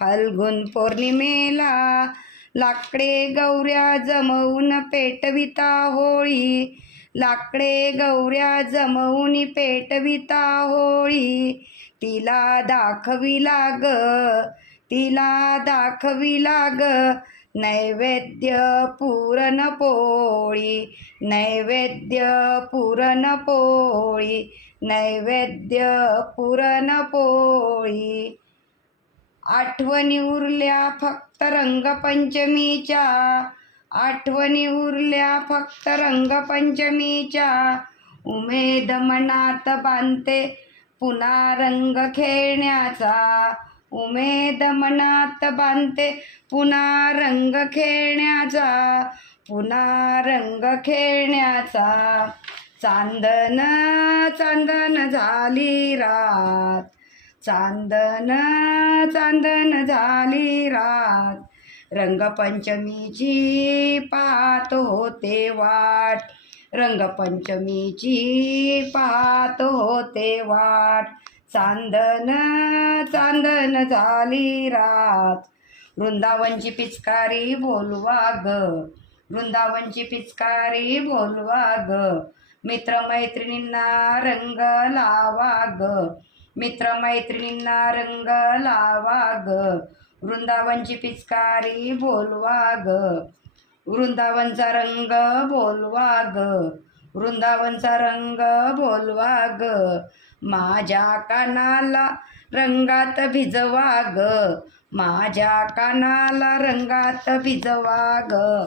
फाल्गुन पौर्णिमेला लाकडे गौऱ्या जमवून पेटविता होळी, लाकडे गौऱ्या जमवून पेटविता होळी. तिला दाखविला ग नैवेद्य पुरणपोळी, नैवेद्य पुरणपोळी, नैवेद्य पुरणपोळी. आठवणी उरल्या फक्त रंगपंचमीच्या, आठवणी उरल्या फक्त रंगपंचमीच्या. उमेद मनात बांधते पुन्हा रंग खेळण्याचा, उमेद मनात बांधते पुन्हा रंग खेळण्याचा, पुन्हा रंग खेळण्याचा. चांदन चांदन झाली रात, चांदन चांदन झाली रात. रंगपंचमीची पाहत होते वाट, रंगपंचमीची पाहत होते वाट. चांदन चांदन झाली रात. वृंदावनची पिचकारी बोलवा ग, वृंदावनची पिचकारी बोलवा ग. मित्रमैत्रिणींना रंग लावा ग, मित्रमैत्रिणींना रंग लावा ग. वृंदावनची पिचकारी बोलवा ग, वृंदावनचा रंग बोलवा ग, वृंदावनचा रंग बोलवा ग. माझ्या कानाला रंगात भिजवा ग, माझ्या कानाला रंगात भिजवा ग.